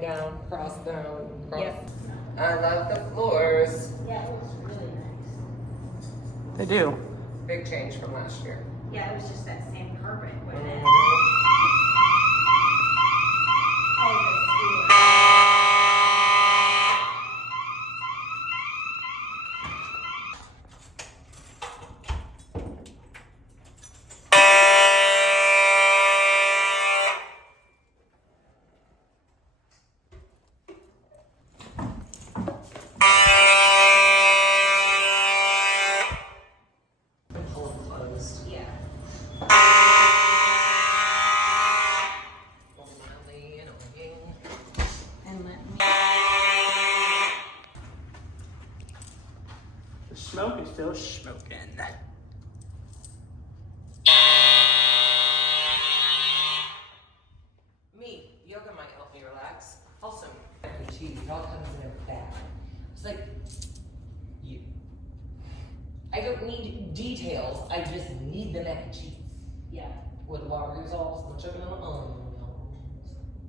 going down, cross down, cross. Yep. I love the floors. Yeah, it looks really nice. They do. Big change from last year. Yeah, it was just that same carpet, wasn't it? The smoke is still smoking. Me, yoga might help me relax. Also, mac and cheese, it all comes in a bag. It's like, you. I don't need details, I just need the mac and cheese. Yeah, With water results, the chicken and the onions.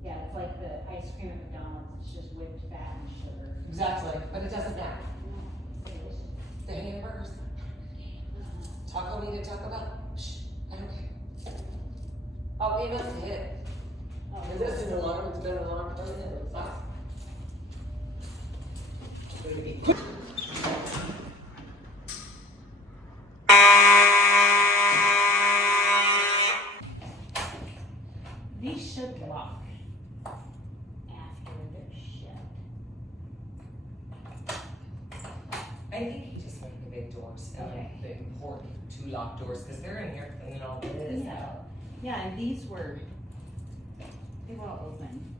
yeah, it's like the ice cream at McDonald's, it's just whipped fat and sugar. Exactly, but it doesn't matter. It's delicious. The hamburgers. Taco needed Taco Bell. Shh, I don't care. Oh, it must have hit. Oh, Is this an alarm? It's been an alarm for it. Ah. These should lock after they're shut. I think he just made the big doors out Okay. of the important two locked doors because they're in here cleaning all this Yeah. out. Yeah, and these were, they were all open.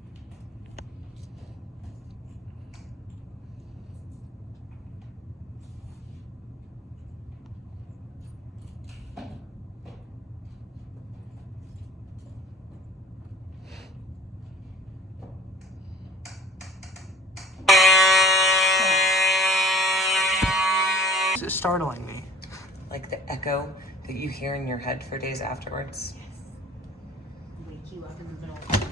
This is startling me. Like the echo that you hear in your head for days afterwards. Wake you up in the middle of the night.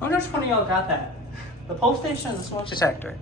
I wonder which one of y'all got that. The pole station or the smoke detector?